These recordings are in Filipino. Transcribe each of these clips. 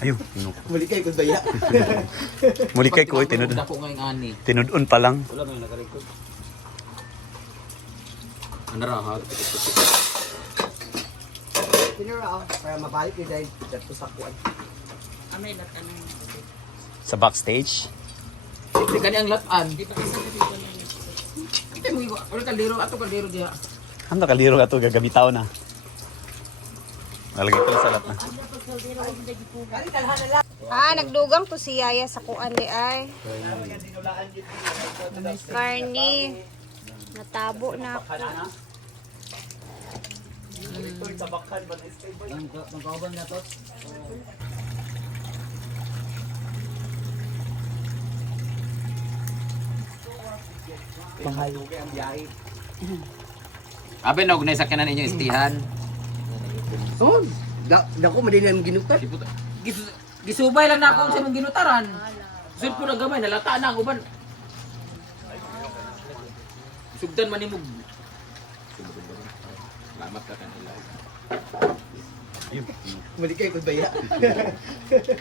Ayun, tinuod. Muli kay ko daya. Muli kay ko, tinud. Dako ngayong ani. Tinudon pa lang. Wala may nakarecord. Ano ra ha? Pinura para mabalik ni dahil dito sa kuan. Amay lat ano. Sa backstage. Di kani ang latan. Di pa kasi dito na. Ito mo iwa. Wala kaldero ato kaldero diha. Ano kaliro ka to gagamitaw na. Nalagay ko sa lahat na. Nagdugang to si Yaya sa kuan di ay. Carne. Natabo na ako. Magkauban na to. Panghayo kay ang biyahe. Abe na ugnay sakyanan inyo istihan. Son, dako madin ang ginutat. Gisubay lang na ako sa mong ginutaran. Sul ko na gamay nalata na ang uban. Sugdan man nimog. Salamat ka kanila. Muli kay ko daya.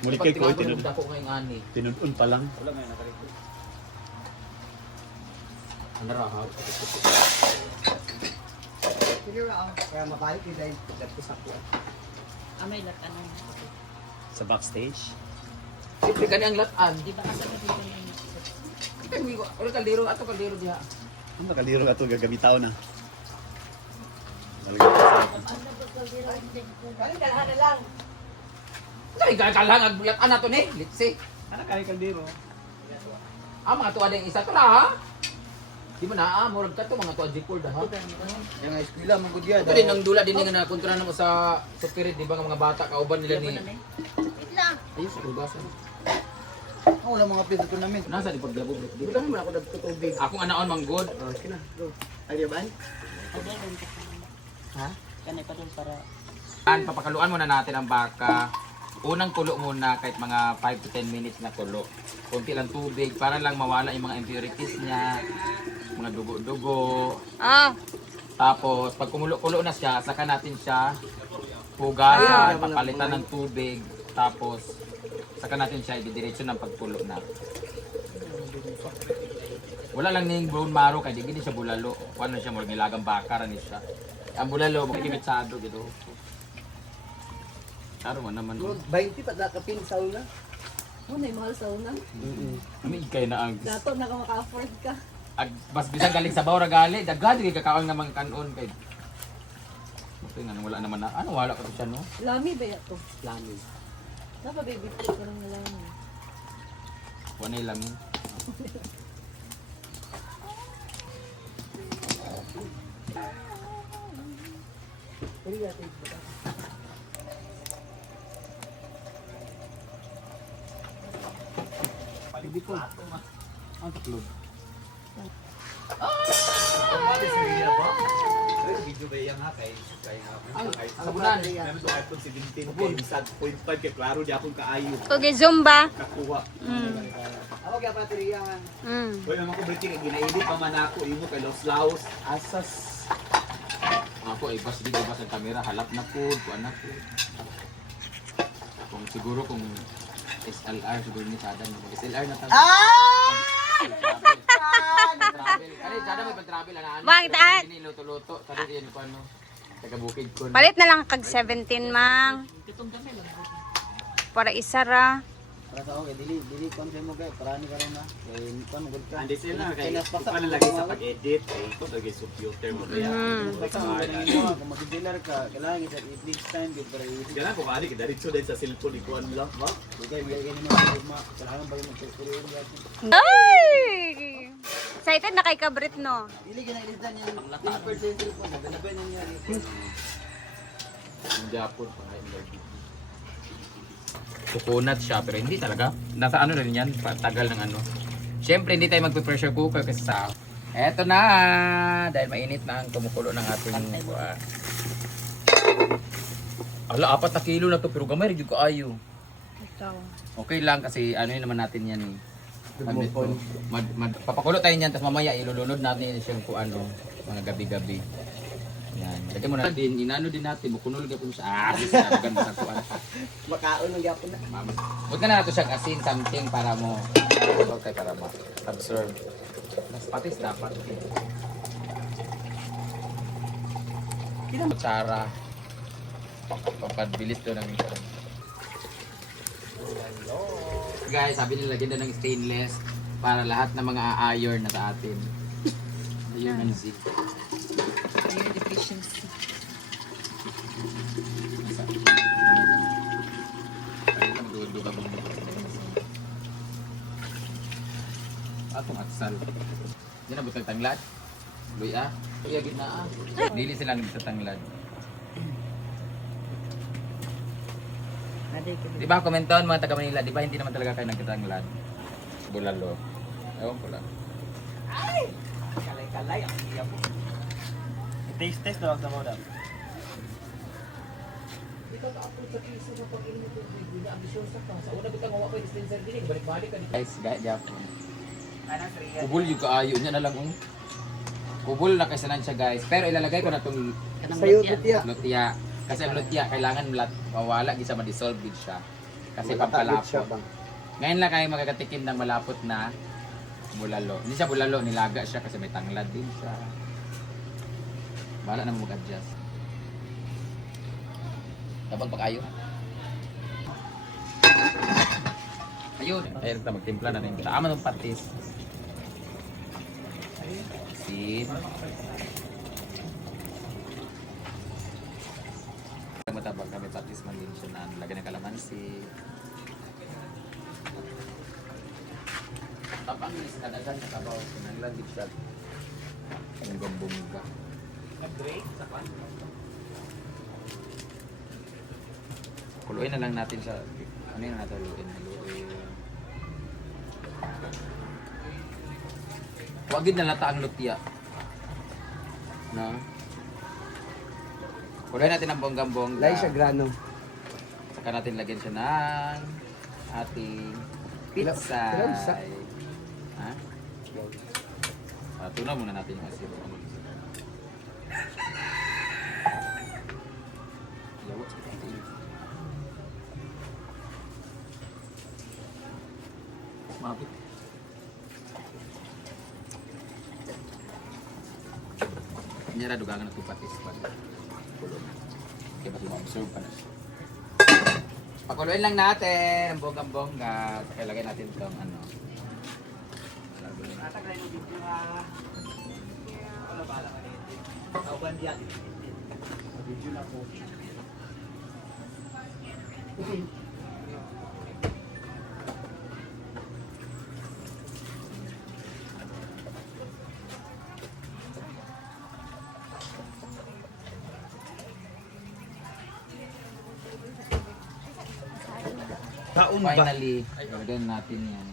Muli kay ko, tinud. Dako ngayong ani. Tinudon pa lang. Wala may nakarecord. Ano ra ha? Pinura para mabalik ni dahil dito sa kuan. Amay lat ano. Sa backstage. Di kani ang latan. Di pa kasi dito na. Ito mo iwa. Wala kaldero ato kaldero diha. Ano kaliro ka to gagamitaw na. Nalagay ko sa lahat na. Ay gagalang ang latan nato ni. Litsik. Ana kay kaldero. Mga tuwa din isa to na ha. Di ba na murag ka to mga tuwa jipol da ha. Yang eskwela man gud ya. Ito din ang dula din nga na kontra na mo sa spirit di ba nga mga bata kauban nila ni. Wait lang. Ayos sa ulbasan. Wala mga pizza tournament. Nasa di paglabo. Dito kami ako nagtutubig. Akong anaon mang good. Okay na. Go. Ay ban? Pwede doon ka. Ha? Kanay pa doon para Papakaluan muna natin ang baka. Unang kulo muna kahit mga 5 to 10 minutes na kulo. Kunti lang tubig para lang mawala yung mga impurities niya, mga dugo-dugo. Tapos pag kumulo-kulo na siya, saka natin siya hugasan, papalitan ng tubig. Tapos saka natin siya ididiretso ng pagkulo na. Wala lang ning bone marrow kaya di siya bulalo. Ano siya mo nilagang baka ra ni siya. Ang bulalo magkikimitsado gitu. Karo man naman. 20 pa da kapin sa una. oh, may mahal sa una. Ami kay na ang Dato na ka maka-afford ka. mas bisag galing sa bawra gali, daghan di kakaon nga mga kanon kay. Okay nga wala naman na. Ano wala pa to siya no? Lami ba yato? Lami. Dapat baby food ka lang na lami. Wala lang. Hindi po. Ang taklog. Video ba yan ha kay Sabunan. Meron to iPhone 17 kay bisag 0.5 kay klaro di akong kaayo Okay, Zumba. nakuha. Ako kaya baterya nga. Boy naman ko breaking kay ginaedit pa man ako imo kay Los Laos asas. Ako ay bas di ba sa camera halap na po, kuan na po. Kung siguro kung SLR siguro ni Sada no. SLR na tayo. Travel. Kani Sada may pag-travel ana. Mang, daan. Luto-luto, tadi yan ko ano. Taga bukid ko. Palit na lang kag 17, mang. Kitong gamay lang. Para isa ra. Para sa okay, dili kon mo kay para ni karon na. Kay kon gud ka. Andi sila kay Kinaspak pa na lagi sa pag-edit kay ito lagi sa computer mo kaya. Kung mag-dealer ka, kailangan sa next time gid para i- Gana ko kani kay diretso din sa cellphone ni kuan lang ba? Kaya may ganyan mo ma. Kailangan ba yung magtutuloy natin. Ay! Excited na kay Kabrit, no? Dili gina ilisdan yung 10% po na ganapan niya. Ang Japon pa ngayon. Coconut siya pero hindi talaga. Nasa ano rin yan, tagal ng ano. Siyempre hindi tayo magpe-pressure cooker kasi sa eto na dahil mainit na ang kumukulo ng ating ala 4 na kilo na to pero gamay rin ko ayo. Okay lang kasi ano yun naman natin yan eh. Papakulo tayo niyan tapos mamaya ilulunod natin siya kung ano mga gabi-gabi. Yan. Lagyan mo na din, inano din natin, bukunol ka po siya. Maganda sa kuwan. Makaon ng yapon na. Huwag ka na nato siyang asin something para mo, okay, para mo absorb. Mas patis dapat. Kutsara. Papabilis doon ang guys, sabi nila lagyan daw ng stainless para lahat ng mga iron na sa atin. Ayun ang zip. Iron deficiency. Atong atsal. Di na butang tanglad. Luya. Luya gid na. Dili sila ng sa tanglad. Di ba komenton mga taga Manila, di ba hindi naman talaga kayo nagkatanglad? Bulalo. Ewan ko lang. Kalay-kalay ang iya mo. Taste na lang sa mga dam. Guys, gaya kubul yung kaayo niya na lang. Kubul na kasanan siya guys. Pero ilalagay ko na itong Sayo tutiya. lutya. Kasi ang lutya, kailangan mawala gisa ma-dissolve gid siya. Kasi pampalapot. Ngayon lang kayo magkakatikim ng malapot na bulalo. Hindi siya bulalo, nilaga siya kasi may tanglad din siya. Bahala na mo mag-adjust. Tapos pag ayo. Ayun. Ayun, kita magtimpla na rin. Tama ng patis. Asin. Matabang kami patis man din siya na lagyan ng kalamansi. Tapang is kadagan sa kabaw. Naglandit siya. Bunga-bunga. Nag-break sa pan. Kuluin na lang natin sa ano yun natin haluin. Wagid na lata ang lutya. No? Kuluin natin ang bonggang-bongga. Lay siya grano. Saka natin lagyan siya ng ating pizza. Ha? Tunaw muna natin yung asin. Mabit. Ini ada dugangan itu patis pada kulon. Kaya pati ma-observe pa na siya. Pakuluin lang natin ang bonggang-bongga. Kaya lagyan natin itong ano. Natagay mo dito nga. Wala bala ka dito. Kauban diyan. Video na po. Taon ba? Finally, lagyan natin yan.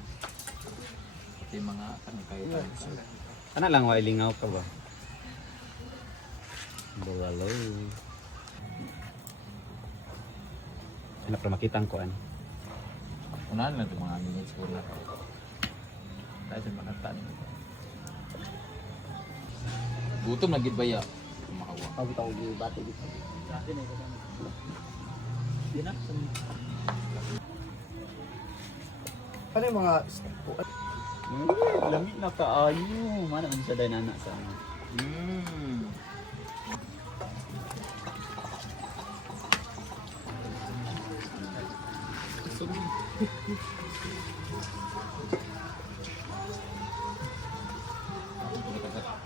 Ito yung mga tangkay. Ano lang, wailingaw ka ba? Bulalo. Ano para makita ang kuan? Unahan lang ito mga minutes ko na. Kahit yung mga tanin. Gutom na gid ba ya? Makawa. Ako tawag yung bati dito. Dati na ito. Yan na. Ano yung mga Lamig na kaayo. Mana man siya dahil nana sa ano.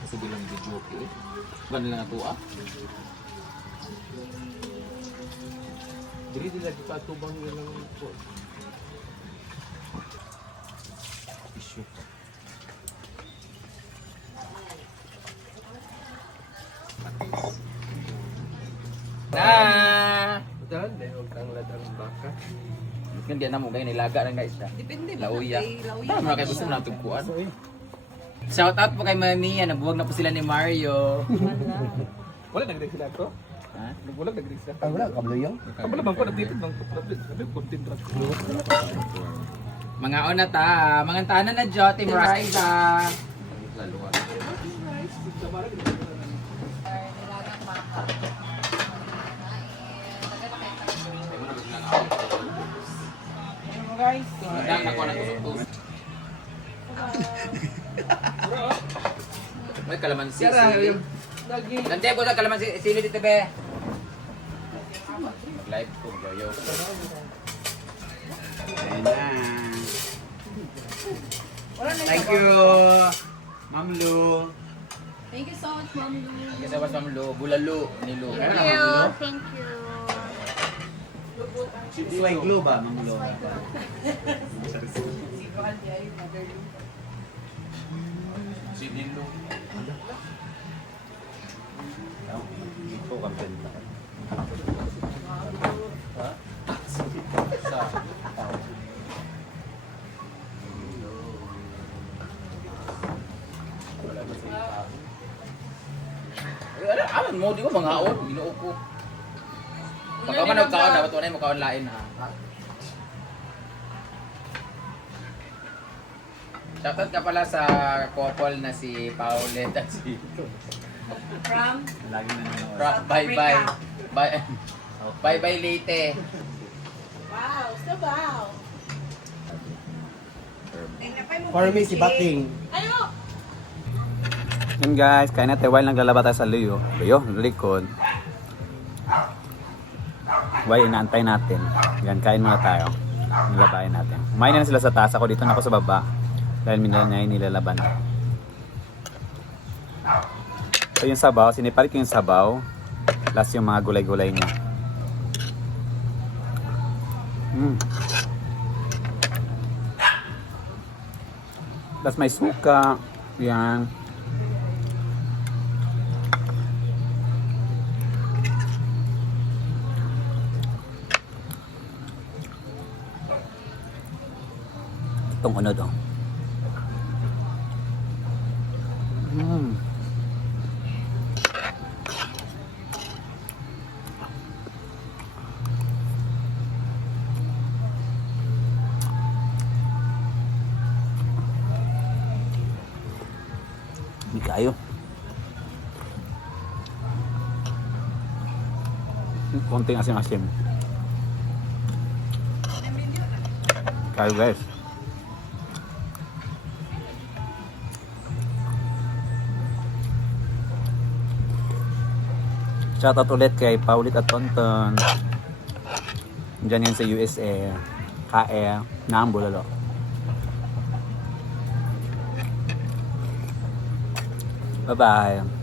Kasi bilang video okay. Bukan nila nga tuwa. Dili lagi patubang yun ng Issue. Na! Dahan dahil huwag kang ladang baka. Kan dia namo gay nilaga lang guys siya. Depende ba Lauya. kay lauya? Tama kay gusto mo na tugkuan. Shout out po kay Mami, nabuwag na po sila ni Mario. Wala nagdag sila ko? Ha? Wala nagdag sila. Ah, wala, kablo yung? Wala bang ko nagtipid ng content rat ko. Mga ona ta, mga tanan na jo, Team Riza. Guys, Nagdang ako ng tusok-tusok. May kalamansi, sili. lagi. Nandiyan ko sa kalamansi, sili dito be. Live ko, gayo. Ayan na. Thank you, Ma'am Lu. Thank you so much, Mom Lu. Kasi was Mamlo, bulalo, nilo. Thank you. Thank you. Suway glue ba, Ma'am Lu? Si Dilo. Ito kang benta. Aman mo, di ko mangaon, ginoo ko. Pagka man nagkaon, dapat wala mo kaon lain ha. Shoutout ka pala sa couple na si Paulette at si From Lagi na nanonood. Rock. Bye-bye. Bye. Bye-bye Leyte. Wow, so wow. For me, si Bating. Ano? Yun guys, kain natin while naglalaba tayo sa Luyo. Luyo, likod. While inaantay natin. Yan, kain muna tayo. Nilabayan natin. Kumain na sila sa taas. Ako dito na ako sa baba. Dahil minanay nilalaban. So yung sabaw, sinipalit ko yung sabaw. Plus yung mga gulay-gulay niya. Plus may suka. Yan. Itong unod oh. Hindi kayo. Konting asim-asim. Kayo guys. Shoutout ulit kay Paulit at Tonton. Diyan yan sa USA. KE. Naang bulalo. Bye-bye.